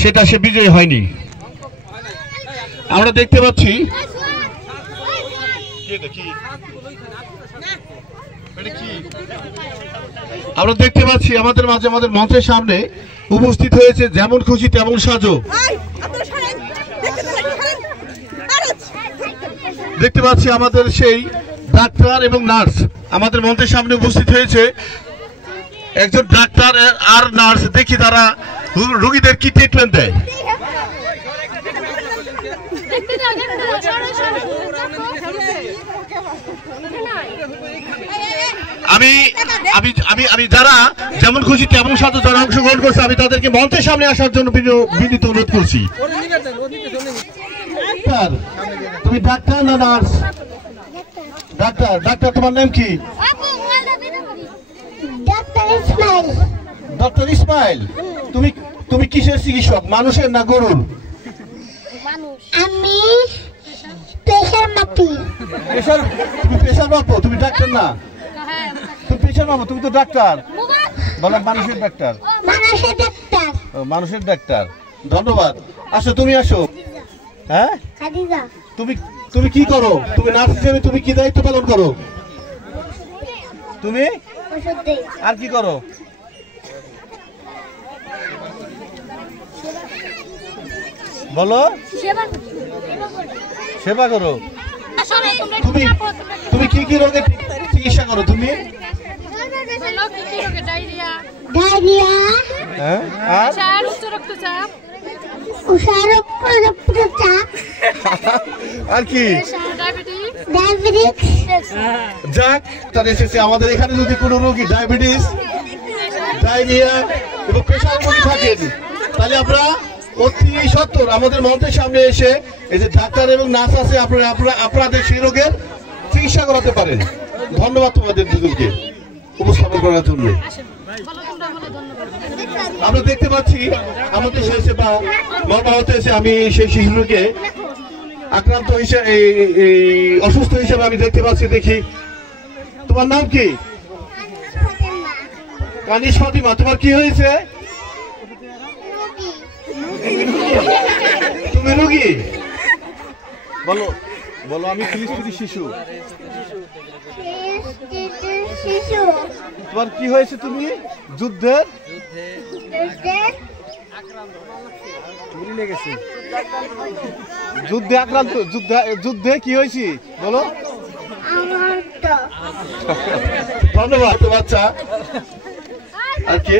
সেটা সে বিজয়ী হয়নি। আমরা দেখতে পাচ্ছি আমাদের মাঝে আমাদের মঞ্চের সামনে উপস্থিত হয়েছে যেমন খুশি তেমন সাজো। দেখতে পাচ্ছি আমাদের সেই ডাক্তার এবং নার্স আমাদের মঞ্চের সামনে উপস্থিত হয়েছে। একজন ডাক্তার আর নার্স, দেখি তারা রোগীদের কি ট্রিটমেন্ট দেয়। আমি আমি আমি আমি যারা যেমন খুশি তেমন সাথে যারা অংশগ্রহণ করছে আমি তাদেরকে মঞ্চের সামনে আসার জন্য বিনীত অনুরোধ করছি। তুমি ডাক্তার না নার্স? ডাক্তার। ডাক্তার, তোমার নাম কি? ডক্টর ইসমাইল। তুমি তুমি কিসের চিকিৎসক, মানুষের না গরুর? আমি প্রেসার মাপি। তুমি প্রেসার মাপো? তুমি ডাক্তার না? তুমি প্রেসার মাপো? তুমি তো ডাক্তার। বলো মানুষের ডাক্তার। মানুষের ডাক্তার। মানুষের ডাক্তার, ধন্যবাদ। আসো, তুমি আসো। হ্যাঁ, খাদিজা। তুমি কি করো? তুমি নার্স হিসেবে তুমি কি দায়িত্ব পালন করো? তুমি আর কি করো? বলো। সেবা করো। তুমি তুমি কি কি রোগের চিকিৎসা করো? তুমি আর কি? যাক, তার এসেছে আমাদের এখানে যদি কোনো রোগী ডায়াবেটিস, ডায়রিয়া এবং প্রেশার রোগী থাকেন তাহলে আপনারা অতি সত্বর আমাদের মঞ্চের সামনে এসে এই যে ডাক্তার এবং নার্স আছে আপনাদের সেই রোগের চিকিৎসা করাতে পারেন। ধন্যবাদ তোমাদের দুজনকে উপস্থাপন করার জন্য। আমরা দেখতে পাচ্ছি আমাদের সেই সেবা মর্মাহত এসে আমি সেই শিশুকে আক্রান্ত হিসেবে অসুস্থ হিসেবে আমি দেখতে পাচ্ছি। দেখি, তোমার নাম কি? কানিস ফাতিমা। তোমার কি হয়েছে? তুমি রোগী? বলো বলো। আমি ফিলিস্তিনি শিশু। তোমার কি হয়েছে? তুমি যুদ্ধের যুদ্ধে আক্রান্ত। যুদ্ধে কি হয়েছে বলো? ধন্যবাদ বাচ্চা। আর কি?